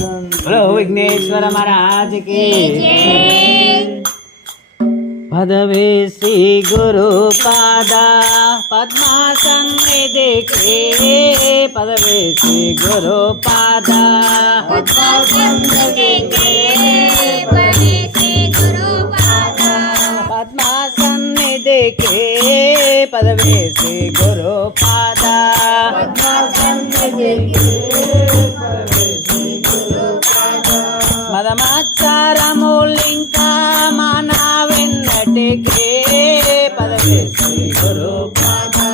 बोलो विघ्नेश्वर महाराज की। पदवे श्री गुरु पादा पद्मासन देखे, पदवे श्री गुरु पादा पद्मासन देखे, पदवे श्री गुरु पादा पद्मासन देखे, पदवे श्री गुरु पादा पद्मासन देखे, पदवे श्री गुरु पादा मदमाचारमुलिंका मानावेन्नटिके, पदवे श्री गुरु पादा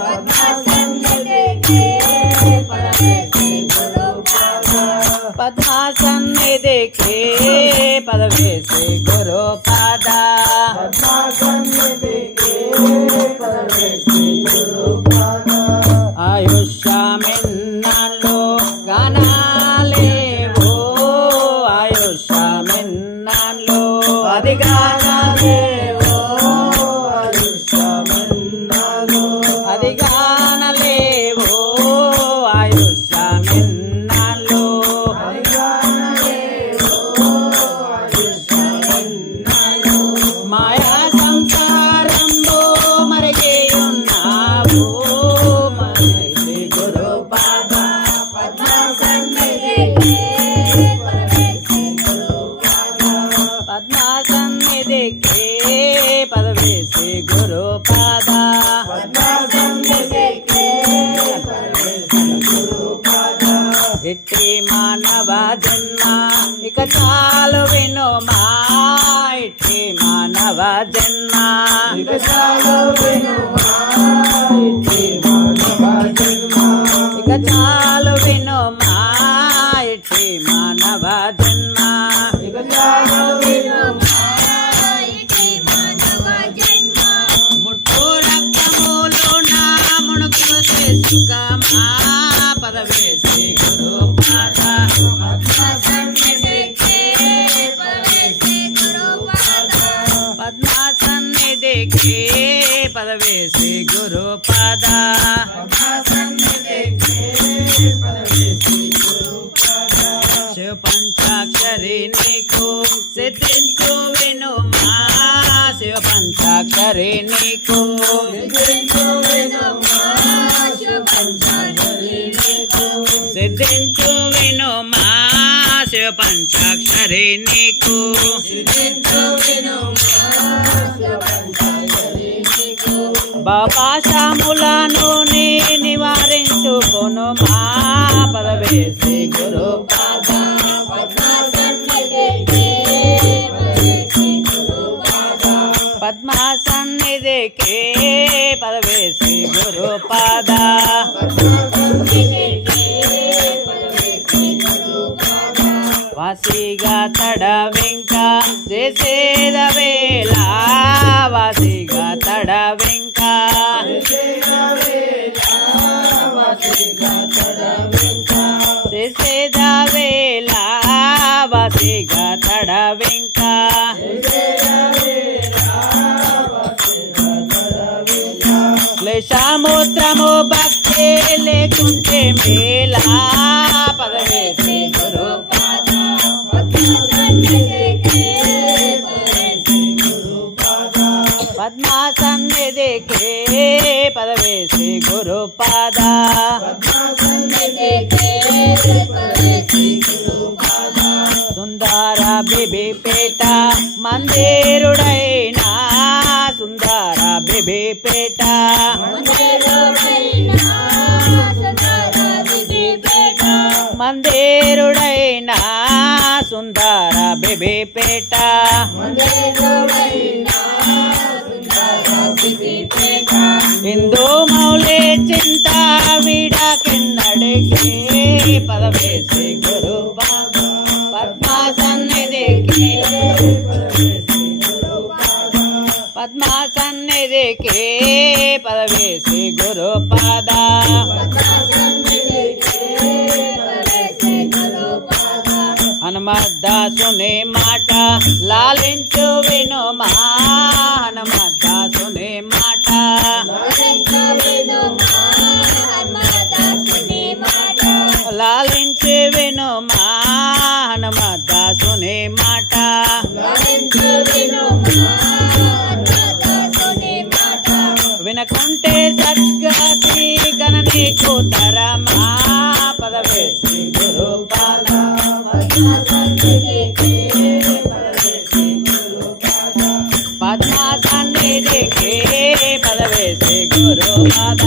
पद्मासन देखे, पदवे श्री गुरु पादा पद्मासन देखे, पदवे श्री गुरु पादा पद्मासन देखे, पदवे श्री गुरु पादा आयुष्यामिन्नालो गानालेवो, आयुष्यामिन्नालो अधिगानालेवो, आयुष्यामिन्नालो अधिगानालेवो, आयुष्यामिन्नालो अधिगानालेवो, आयुष्यामिन्नालो माया संसारंबो मरिगेयुन्नावो, मरिगे गुरु पादा पद्मासन देखे, पदवे श्री गुरु पादा पद्मासन देखे, पदवे श्री गुरु पादा पद्मासन देखे, पदवे श्री गुरु पादा इट्टी मानव जन्म इक चालु विनुमा, इट्टी मानव जन्म इक चालु विनुमा, इट्टी मानव जन्म इक चालु विनुमा, इट्टी मानव जन्म इक चालु विनुमा, इट्टी मानव जन्म मुट्टू रक्तमूलो ना मुणुकुते सुखमा, पदवे श्री गुरु पादा पद्मासन देखे, पदवे श्री गुरु पादा पद्मासन देखे, पदवे श्री गुरु पादा पद्मासन देखे, पदवे श्री गुरु पादा शिव पंचाक्षरी नीको सिद्धिंचु विनुमा, शिव पंचाक्षरी नीको सिद्धिंचु विनुमा, शिव पंचाक्षरी नीको सिद्धिंचु विनुमा, शिव पंचाक्षरी नीको सिद्धिंचु विनुमा, शिव पंचाक्षरी नीको పాపాశములను నివారించుకొనుమా, పదవే శ్రీ గురు పాదా పద్మాసన్ దేకే, పదవే శ్రీ గురు పాదా పద్మాసన్ దేకే, పదవే శ్రీ గురు పాదా పద్మాసన్ దేకే, పదవే శ్రీ గురు పాదా వాసిగా తడవింక చేసేద వేళ, వాసిగా తడవింక చేసేద వేళ, వాసిగా తడవింక క్లేశమూత్రము భక్తి లేకుంటే మేలా, పదవే శ్రీ గురు పాదా పద్మాసన్ దేకే, పదవే శ్రీ గురు పాదా పద్మాసన్ దేకే, పదవే శ్రీ గురు పాదా పద్మాసన్ దేకే, పదవే శ్రీ గురు పాదా సుందర బేబీపేట మందిరుడైనా, సుందర బేబీపేట మందిరుడైనా, సుందర బేబీపేట మందిరుడైనా, సుందర బేబీపేట మందిరుడైనా, సుందర బేబీపేట హిందూ మౌలే చింత వీడకెన్నడికి, పదవే శ్రీ గురు పాదా పద్మాసన్ దేకే, పద్మాసన్ దేకే, పదవే శ్రీ గురు పాదా పద్మాసన్ దేకే, పదవే శ్రీ గురు పాదా హనుమద్దాసుని మాట లాలించు వినుమా, హనుమద్దాసుని మాట లాలించు వినుమా, హనుమద్దాసుని మాట లాలించు వినుమా, ఉత్తరమా పదవేసి గురుపాద పద్మా సన్నిధికి పదవేసి గురుపాద